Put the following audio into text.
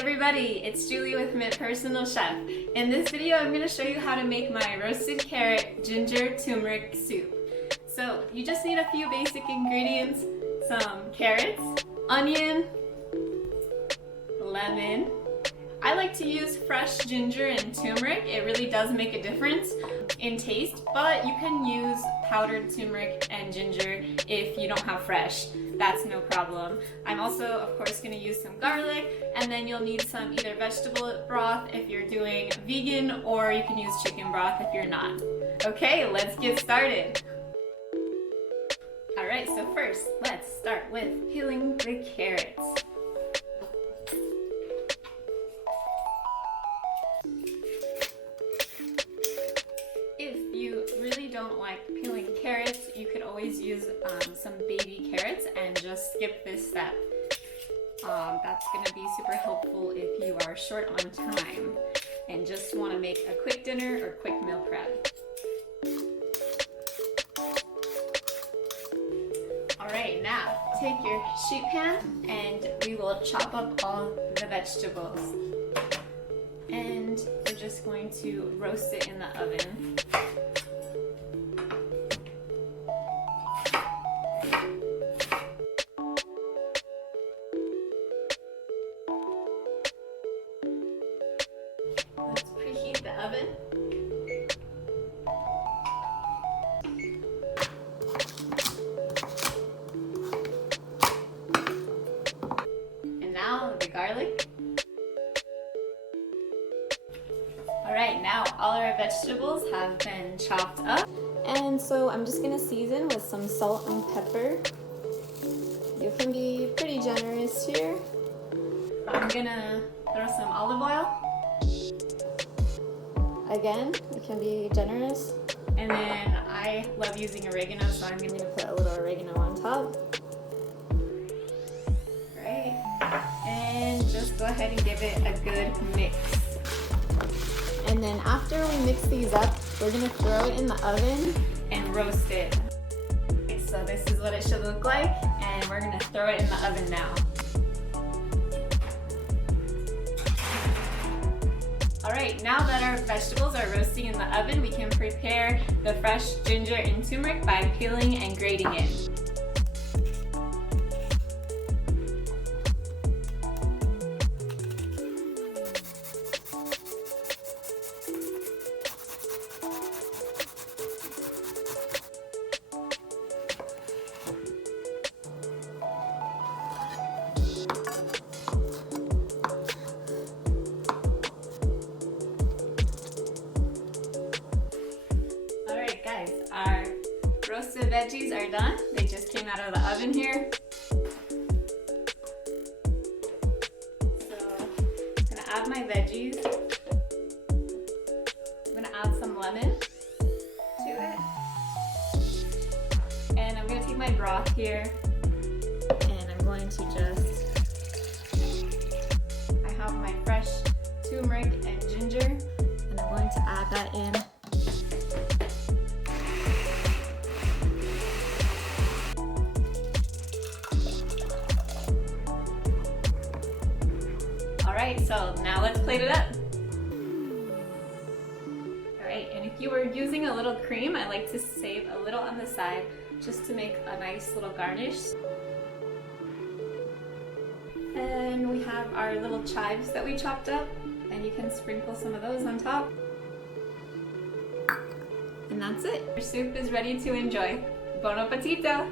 everybody, it's Julie with Mint Personal Chef. In this video I'm going to show you how to make my roasted carrot ginger turmeric soup. So you just need a few basic ingredients, some carrots, onion, lemon. I like to use fresh ginger and turmeric. It really does make a difference in taste, but you can use powdered turmeric and ginger if you don't have fresh. That's no problem. I'm also, of course, going to use some garlic, and then you'll need some either vegetable broth if you're doing vegan, or you can use chicken broth if you're not. Okay, let's get started. Alright, so first, let's start with peeling the carrots. If you really don't like peeling carrots, you could always use some baby carrots and just skip this step. That's going to be super helpful if you are short on time and just want to make a quick dinner or quick meal prep. Alright, now take your sheet pan and we will chop up all the vegetables. And we're just going to roast it in the oven. Let's preheat the oven. And now the garlic. Alright, now all our vegetables have been chopped up. And so I'm just going to season with some salt and pepper. You can be pretty generous here. I'm going to throw some olive oil. Again, you can be generous. And then I love using oregano, so I'm going to put a little oregano on top. Alright, and just go ahead and give it a good mix. And then after we mix these up, we're going to throw it in the oven and roast it. Okay, so this is what it should look like, and we're going to throw it in the oven now. Alright, now that our vegetables are roasting in the oven, we can prepare the fresh ginger and turmeric by peeling and grating it. Guys, our roasted veggies are done. They just came out of the oven here. So I'm gonna add my veggies. I'm gonna add some lemon to it. And I'm gonna take my broth here and I'm going to I have my fresh turmeric and ginger, and I'm going to add that in. Alright, so now let's plate it up. Alright, and if you were using a little cream, I like to save a little on the side just to make a nice little garnish. And we have our little chives that we chopped up, and you can sprinkle some of those on top. And that's it. Your soup is ready to enjoy. Buon appetito!